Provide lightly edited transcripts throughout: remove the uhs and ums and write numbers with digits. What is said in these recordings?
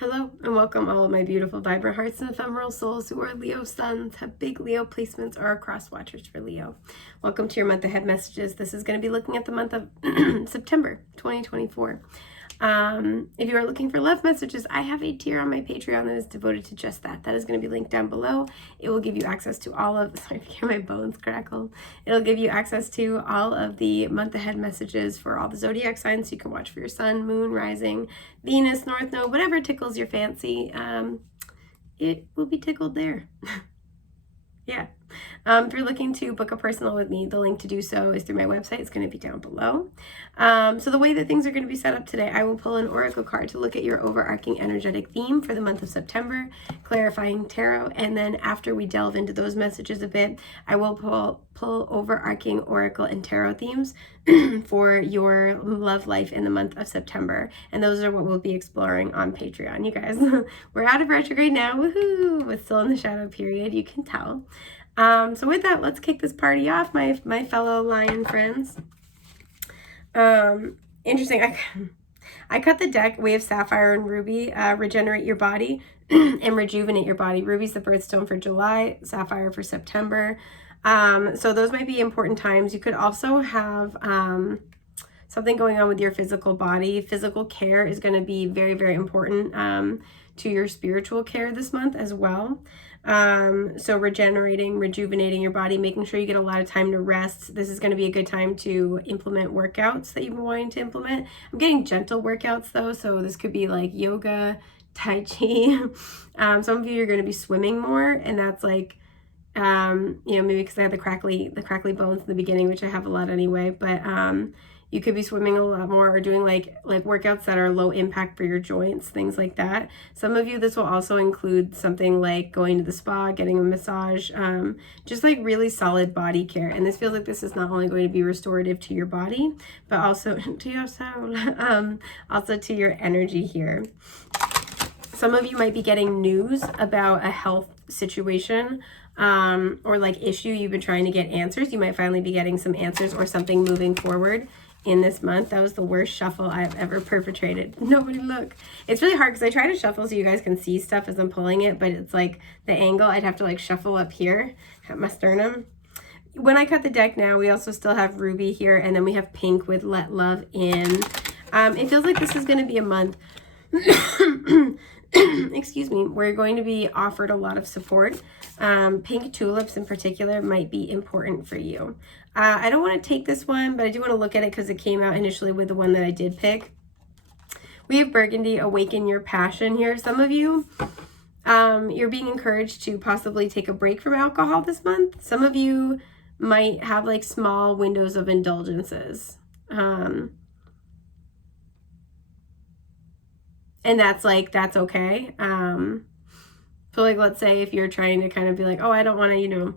Hello and welcome all of my beautiful vibrant hearts and ephemeral souls who are Leo suns, have big Leo placements, or are cross watchers for Leo. Welcome to your month ahead messages. This is going to be looking at the month of September 2024. If you are looking for love messages, I have a tier on my Patreon that is devoted to just that. That is going to be linked down below. It will give you access to all of, sorry to hear my bones crackle. It'll give you access to all of the month ahead messages for all the zodiac signs. So you can watch for your sun, moon, rising, Venus, North Node, whatever tickles your fancy. It will be tickled there. Yeah. If you're looking to book a personal with me, the link to do so is through my website. It's going to be down below. So the way that things are going to be set up today, I will pull an oracle card to look at your overarching energetic theme for the month of September, clarifying tarot, and then after we delve into those messages a bit, I will pull overarching oracle and tarot themes for your love life in the month of September, and those are what we'll be exploring on Patreon. You guys, we're out of retrograde now, woohoo! We're still in the shadow period, you can tell. So with that, let's kick this party off, my fellow lion friends. Interesting. I cut the deck. We have Sapphire and Ruby. Regenerate your body and rejuvenate your body. Ruby's the birthstone for July, Sapphire for September. So those might be important times. You could also have something going on with your physical body. Physical care is going to be very, very important to your spiritual care this month as well. So rejuvenating your body, making sure you get a lot of time to rest. This is going to be a good time to implement workouts that you've been wanting to implement. I'm getting gentle workouts though, so this could be like yoga, Tai Chi. Some of you are going to be swimming more, and that's like, maybe because I had the crackly bones in the beginning, which I have a lot anyway, but you could be swimming a lot more or doing like workouts that are low impact for your joints, things like that. Some of you, this will also include something like going to the spa, getting a massage, just like really solid body care. And this feels like this is not only going to be restorative to your body, but also to your soul, also to your energy here. Some of you might be getting news about a health situation or like issue you've been trying to get answers. You might finally be getting some answers or something moving forward in this month. That was the worst shuffle I've ever perpetrated. Nobody look. It's really hard because I try to shuffle so you guys can see stuff as I'm pulling it, but it's like the angle, I'd have to like shuffle up here at my sternum. When I cut the deck now, we also still have Ruby here, and then we have Pink with Let Love In. It feels like this is going to be a month excuse me, we're going to be offered a lot of support. Pink tulips in particular might be important for you. I don't want to take this one, but I do want to look at it because it came out initially with the one that I did pick. We have Burgundy, Awaken Your Passion here. Some of you, you're being encouraged to possibly take a break from alcohol this month. Some of you might have like small windows of indulgences. And that's okay. So like, let's say if you're trying to kind of be like, oh, I don't want to,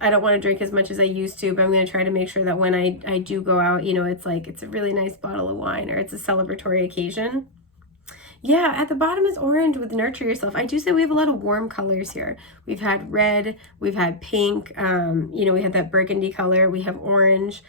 I don't want to drink as much as I used to, but I'm going to try to make sure that when I do go out, it's like, it's a really nice bottle of wine or it's a celebratory occasion. Yeah, at the bottom is orange with Nurture Yourself. I do say we have a lot of warm colors here. We've had red, we've had pink, we had that burgundy color, we have orange.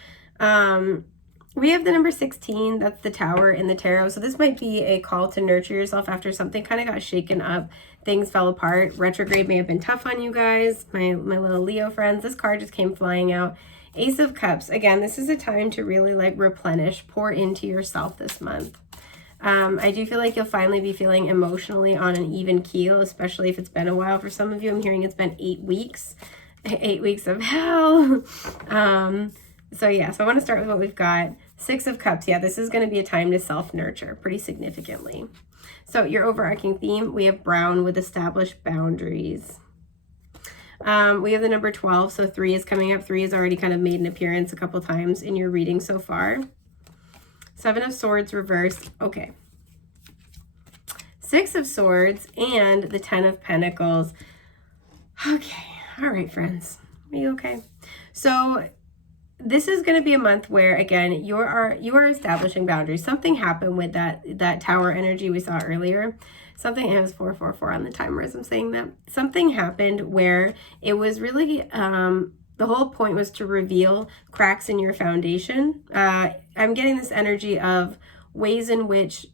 We have the number 16, that's the Tower in the tarot. So this might be a call to nurture yourself after something kind of got shaken up. Things fell apart. Retrograde may have been tough on you guys, my little Leo friends. This card just came flying out. Ace of Cups. Again, this is a time to really like replenish, pour into yourself this month. I do feel like you'll finally be feeling emotionally on an even keel, especially if it's been a while. For some of you, I'm hearing it's been 8 weeks. 8 weeks of hell. So yeah, so I want to start with what we've got. 6 of Cups. Yeah, this is going to be a time to self-nurture pretty significantly. So your overarching theme, we have Brown with established boundaries. We have the number 12, so 3 is coming up. 3 has already kind of made an appearance a couple times in your reading so far. 7 of Swords reversed. Okay. 6 of Swords and the 10 of Pentacles. Okay. All right, friends. Are you okay? So this is going to be a month where, again, you are establishing boundaries. Something happened with that Tower energy we saw earlier. Something, it was 444 on the timer as I'm saying that. Something happened where it was really, the whole point was to reveal cracks in your foundation. I'm getting this energy of ways in which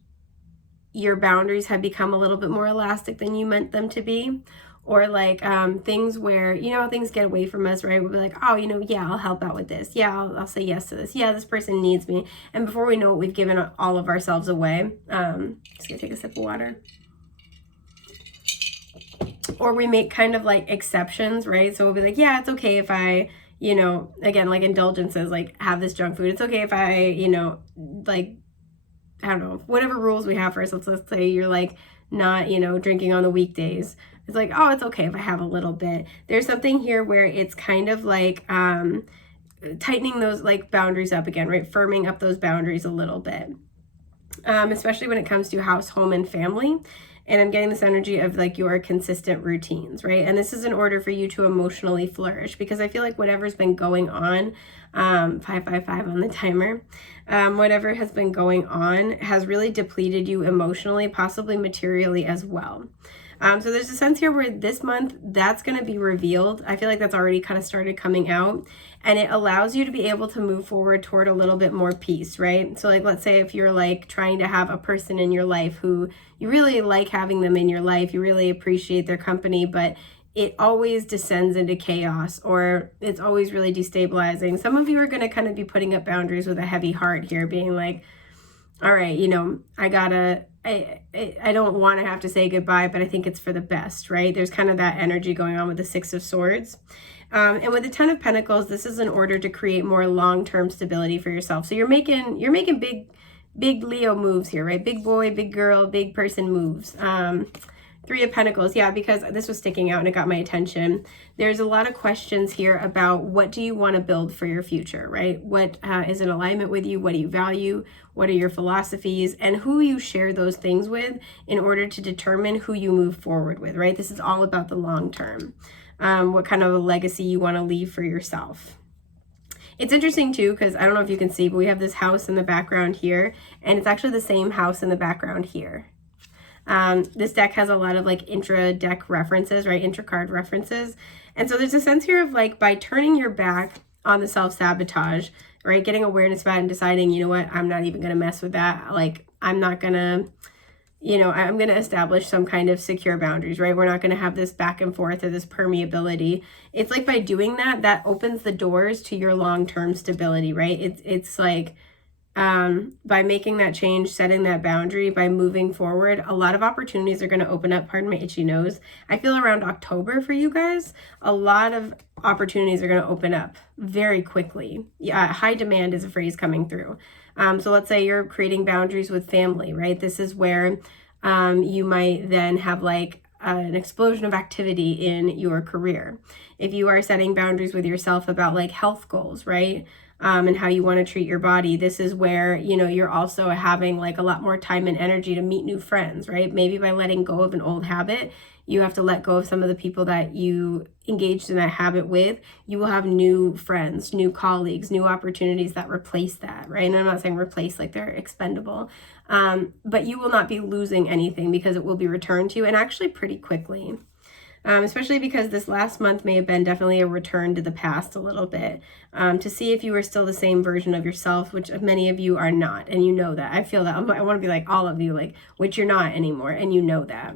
your boundaries have become a little bit more elastic than you meant them to be. Or like things where, you know, things get away from us, right? We'll be like, oh, you know, yeah, I'll help out with this. Yeah, I'll say yes to this. Yeah, this person needs me. And before we know it, we've given all of ourselves away. Just gonna take a sip of water. Or we make kind of like exceptions, right? So we'll be like, yeah, it's okay if I, you know, again, like indulgences, like have this junk food. It's okay if I, you know, like, I don't know, whatever rules we have for ourselves. Let's say you're like not, you know, drinking on the weekdays. It's like, oh, it's okay if I have a little bit. There's something here where it's kind of like tightening those like boundaries up again, right? Firming up those boundaries a little bit, especially when it comes to house, home, and family. And I'm getting this energy of like your consistent routines, right? And this is in order for you to emotionally flourish, because I feel like whatever's been going on, 555 on the timer, whatever has been going on has really depleted you emotionally, possibly materially as well. So there's a sense here where this month that's going to be revealed. I feel like that's already kind of started coming out, and it allows you to be able to move forward toward a little bit more peace, right? So like, let's say if you're like trying to have a person in your life who you really like having them in your life, you really appreciate their company, but it always descends into chaos, or it's always really destabilizing. Some of you are going to kind of be putting up boundaries with a heavy heart here, being like, all right, you know, I don't want to have to say goodbye, but I think it's for the best, right? There's kind of that energy going on with the Six of Swords. And with the Ten of Pentacles, this is in order to create more long-term stability for yourself. So you're making big Leo moves here, right? Big boy, big girl, big person moves. Three of Pentacles, yeah, because this was sticking out and it got my attention. There's a lot of questions here about what do you want to build for your future, right? What is in alignment with you? What do you value? What are your philosophies? And who you share those things with in order to determine who you move forward with, right? This is all about the long term. What kind of a legacy you want to leave for yourself. It's interesting too, because I don't know if you can see, but we have this house in the background here, and it's actually the same house in the background here. This deck has a lot of like intra-deck references, right? Intra-card references. And so there's a sense here of like, by turning your back on the self-sabotage, right? Getting awareness about it and deciding, you know what, I'm not even going to mess with that. Like, I'm not going to, you know, I'm going to establish some kind of secure boundaries, right? We're not going to have this back and forth or this permeability. It's like by doing that, that opens the doors to your long-term stability, right? It's like, by making that change, setting that boundary, by moving forward, a lot of opportunities are going to open up. Pardon my itchy nose. I feel around October for you guys, a lot of opportunities are going to open up very quickly. Yeah, high demand is a phrase coming through. So let's say you're creating boundaries with family, right? This is where you might then have like an explosion of activity in your career. If you are setting boundaries with yourself about like health goals, right? And how you want to treat your body. This is where, you know, you're also having like a lot more time and energy to meet new friends, right? Maybe by letting go of an old habit, you have to let go of some of the people that you engaged in that habit with. You will have new friends, new colleagues, new opportunities that replace that, right? And I'm not saying replace like they're expendable, but you will not be losing anything because it will be returned to you, and actually pretty quickly. Especially because this last month may have been definitely a return to the past a little bit, to see if you were still the same version of yourself, which many of you are not, and you know that. I feel that. I want to be like all of you, like, which you're not anymore, and you know that.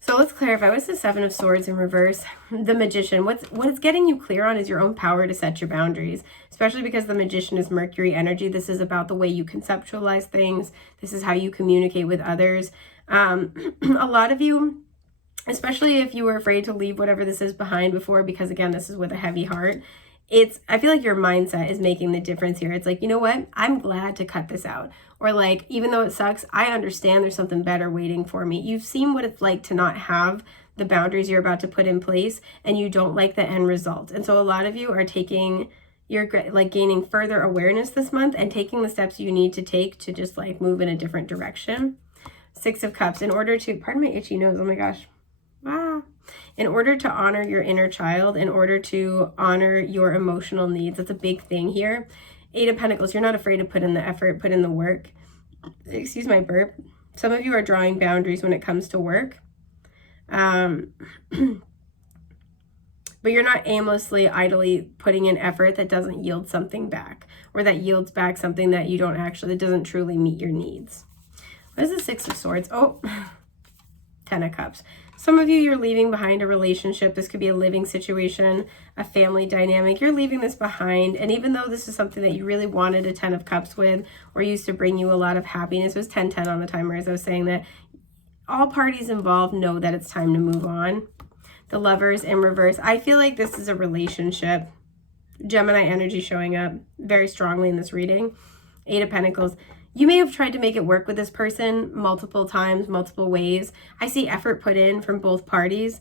So let's clarify. What's the Seven of Swords in reverse? The Magician. What it's getting you clear on is your own power to set your boundaries, especially because the Magician is Mercury energy. This is about the way you conceptualize things. This is how you communicate with others. A lot of you, especially if you were afraid to leave whatever this is behind before, because again, this is with a heavy heart. I feel like your mindset is making the difference here. It's like, you know what? I'm glad to cut this out. Or like, even though it sucks, I understand there's something better waiting for me. You've seen what it's like to not have the boundaries you're about to put in place, and you don't like the end result. And so a lot of you are you're like gaining further awareness this month and taking the steps you need to take to just like move in a different direction. Six of Cups, in order to, pardon my itchy nose, oh my gosh. In order to honor your inner child, in order to honor your emotional needs, that's a big thing here. Eight of Pentacles, you're not afraid to put in the effort, put in the work. Excuse my burp. Some of you are drawing boundaries when it comes to work. But you're not aimlessly, idly putting in effort that doesn't yield something back, or that yields back something that you don't actually, that doesn't truly meet your needs. What is the Six of Swords? Oh, Ten of Cups. Some of you, you're leaving behind a relationship. This could be a living situation, a family dynamic. You're leaving this behind. And even though this is something that you really wanted a 10 of Cups with, or used to bring you a lot of happiness, it was 10-10 on the timer as I was saying that, all parties involved know that it's time to move on. The Lovers in reverse. I feel like this is a relationship. Gemini energy showing up very strongly in this reading. Eight of Pentacles. You may have tried to make it work with this person multiple times, multiple ways. I see effort put in from both parties,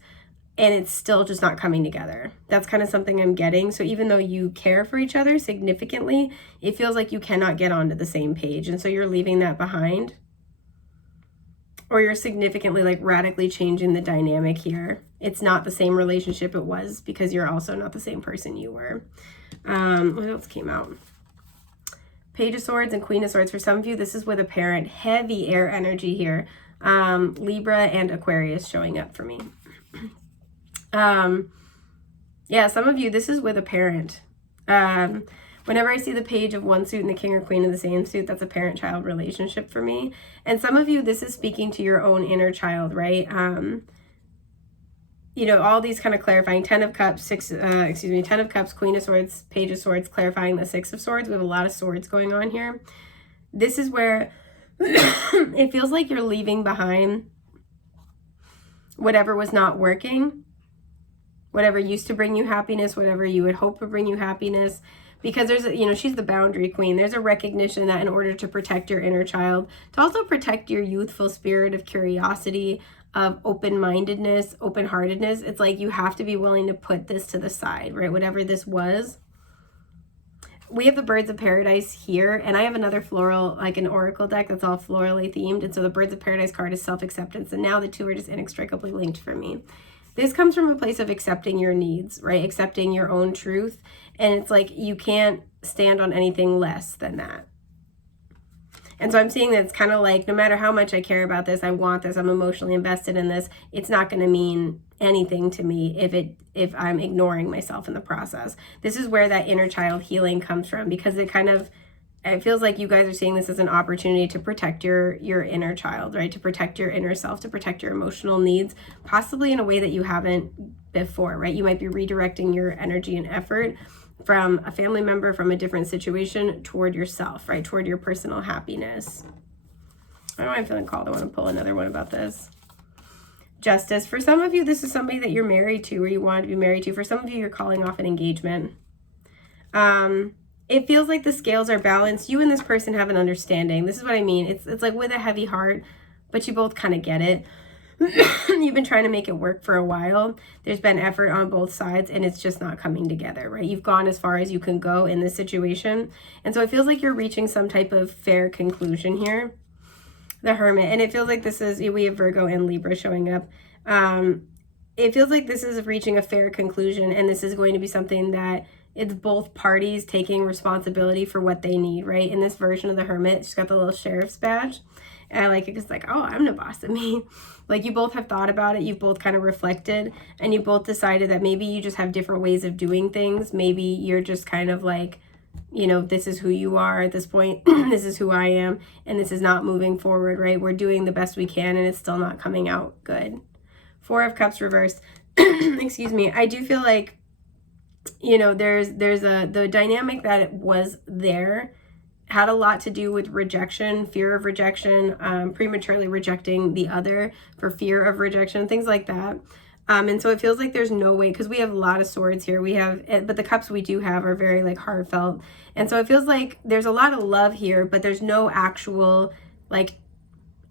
and it's still just not coming together. That's kind of something I'm getting. So even though you care for each other significantly, it feels like you cannot get onto the same page. And so you're leaving that behind. Or you're significantly, like, radically changing the dynamic here. It's not the same relationship it was because you're also not the same person you were. What else came out? Page of Swords and Queen of Swords. For some of you, this is with a parent. Heavy air energy here. Libra and Aquarius showing up for me. Yeah, some of you, this is with a parent. Whenever I see the page of one suit and the king or queen of the same suit, that's a parent-child relationship for me. And some of you, this is speaking to your own inner child, right? You know, all these kind of clarifying. 10 of Cups, 10 of Cups, Queen of Swords, Page of Swords, clarifying the 6 of Swords. We have a lot of swords going on here. This is where it feels like you're leaving behind whatever was not working, whatever used to bring you happiness, whatever you would hope would bring you happiness. Because there's a, you know, she's the boundary queen. There's a recognition that in order to protect your inner child, to also protect your youthful spirit of curiosity, of open-mindedness, open-heartedness, it's like you have to be willing to put this to the side, right? Whatever this was. We have the Birds of Paradise here, and I have another floral, like an oracle deck that's all florally themed. And so the Birds of Paradise card is self-acceptance. And now the two are just inextricably linked for me. This comes from a place of accepting your needs, right? Accepting your own truth. And it's like you can't stand on anything less than that. And so I'm seeing that it's kind of like, no matter how much I care about this, I want this, I'm emotionally invested in this, it's not going to mean anything to me if I'm ignoring myself in the process. This is where that inner child healing comes from, because it feels like you guys are seeing this as an opportunity to protect your inner child, right? To protect your inner self, to protect your emotional needs, possibly in a way that you haven't before, right? You might be redirecting your energy and effort from a family member, from a different situation, toward yourself, right? Toward your personal happiness. I don't know why I'm feeling called. I want to pull another one about this. Justice. For some of you, this is somebody that you're married to or you want to be married to. For some of you, you're calling off an engagement. It feels like the scales are balanced. You and this person have an understanding. This is what I mean. It's like with a heavy heart, but you both kind of get it. You've been trying to make it work for a while. There's been effort on both sides and it's just not coming together, right? You've gone as far as you can go in this situation. And so it feels like you're reaching some type of fair conclusion here. The Hermit. And it feels like this is, we have Virgo and Libra showing up. It feels like this is reaching a fair conclusion, and this is going to be something that it's both parties taking responsibility for what they need, right? In this version of the Hermit, she's got the little sheriff's badge. And I like it because, like, oh, I'm the boss of me. Like, you both have thought about it. You've both kind of reflected. And you both decided that maybe you just have different ways of doing things. Maybe you're just kind of like, you know, this is who you are at this point. This is who I am. And this is not moving forward, right? We're doing the best we can, and it's still not coming out good. Four of Cups reversed. Excuse me. I do feel like, you know, the dynamic that it was there had a lot to do with rejection, fear of rejection, prematurely rejecting the other for fear of rejection, things like that. And so it feels like there's no way, because we have a lot of swords here. But the cups we do have are very like heartfelt. And so it feels like there's a lot of love here, but there's no actual like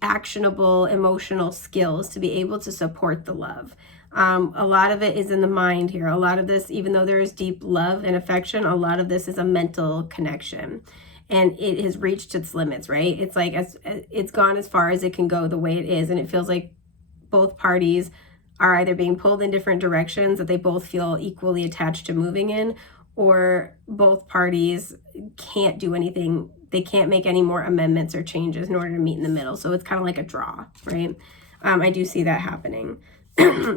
actionable emotional skills to be able to support the love. A lot of it is in the mind here. A lot of this, even though there is deep love and affection, a lot of this is a mental connection. And it has reached its limits, right? It's like it's gone as far as it can go the way it is. And it feels like both parties are either being pulled in different directions that they both feel equally attached to moving in, or both parties can't do anything. They can't make any more amendments or changes in order to meet in the middle. So it's kind of like a draw, right? I do see that happening.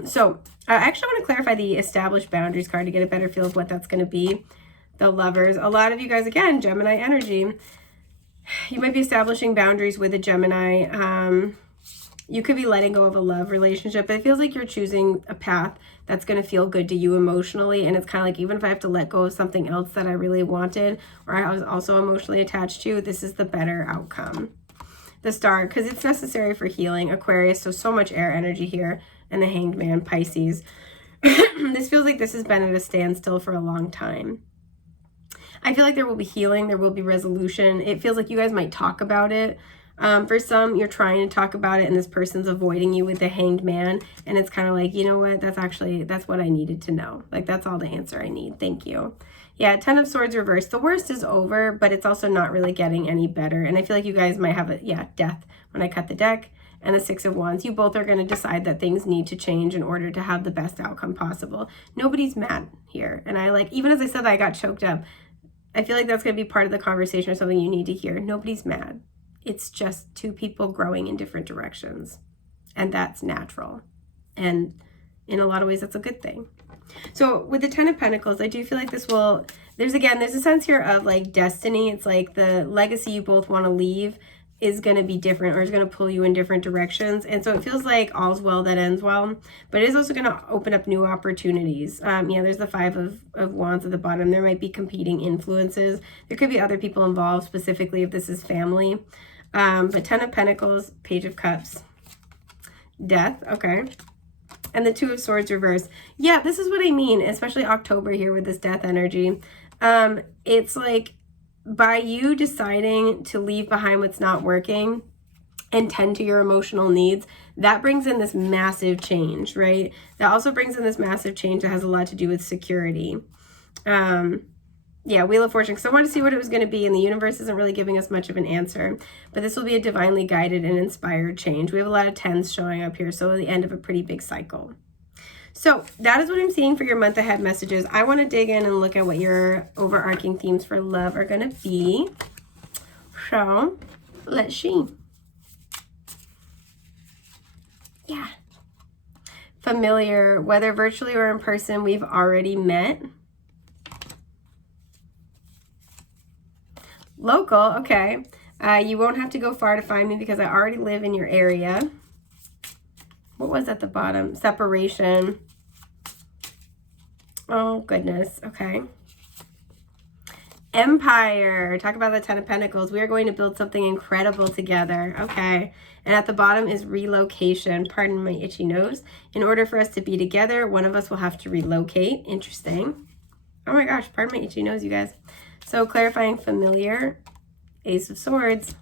So I actually want to clarify the established boundaries card to get a better feel of what that's going to be. The Lovers. A lot of you guys, again, Gemini energy. You might be establishing boundaries with a Gemini. You could be letting go of a love relationship, but it feels like you're choosing a path that's going to feel good to you emotionally. And it's kind of like, even if I have to let go of something else that I really wanted, or I was also emotionally attached to, this is the better outcome. The Star, because it's necessary for healing. Aquarius, so much air energy here. And the Hanged Man, Pisces. This feels like this has been at a standstill for a long time. I feel like there will be healing. There will be resolution. It feels like you guys might talk about it. For some, you're trying to talk about it and this person's avoiding you with the Hanged Man. And it's kind of like, you know what? That's what I needed to know. Like, that's all the answer I need. Thank you. Yeah, Ten of Swords reversed. The worst is over, but it's also not really getting any better. And I feel like you guys might have death when I cut the deck. And the Six of Wands. You both are going to decide that things need to change in order to have the best outcome possible. Nobody's mad here. And even as I said that, I got choked up. I feel like that's going to be part of the conversation or something you need to hear. Nobody's mad. It's just two people growing in different directions. And that's natural. And in a lot of ways, that's a good thing. So with the Ten of Pentacles, I do feel like there's a sense here of like destiny. It's like the legacy you both want to leave is going to be different, or is going to pull you in different directions. And so it feels like all's well that ends well, but it is also going to open up new opportunities. There's the Five of Wands at the bottom. There might be competing influences. There could be other people involved, specifically if this is family. But Ten of Pentacles, Page of Cups, Death, okay. And the Two of Swords reverse. Yeah, this is what I mean, especially October here with this death energy. It's like, by you deciding to leave behind what's not working and tend to your emotional needs, that brings in this massive change, right? That also brings in this massive change that has a lot to do with security. Wheel of Fortune. So I wanted to see what it was going to be, and the universe isn't really giving us much of an answer. But this will be a divinely guided and inspired change. We have a lot of tens showing up here, so the end of a pretty big cycle. So that is what I'm seeing for your month ahead messages. I want to dig in and look at what your overarching themes for love are going to be. So let's see. Yeah. Familiar, whether virtually or in person, we've already met. Local, okay. You won't have to go far to find me because I already live in your area. What was at the bottom? Separation. Oh, goodness. Okay. Empire. Talk about the Ten of Pentacles. We are going to build something incredible together. Okay. And at the bottom is relocation. Pardon my itchy nose. In order for us to be together, one of us will have to relocate. Interesting. Oh my gosh. Pardon my itchy nose, you guys. So clarifying familiar. Ace of Swords.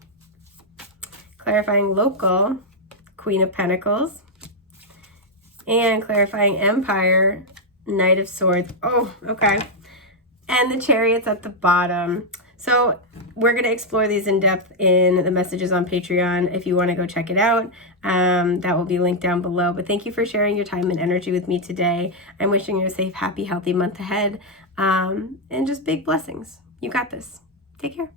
Clarifying local. Queen of Pentacles. And clarifying Empire, Knight of Swords. Oh, okay. And the Chariot's at the bottom. So we're going to explore these in depth in the messages on Patreon. If you want to go check it out, that will be linked down below. But thank you for sharing your time and energy with me today. I'm wishing you a safe, happy, healthy month ahead. And just big blessings. You got this. Take care.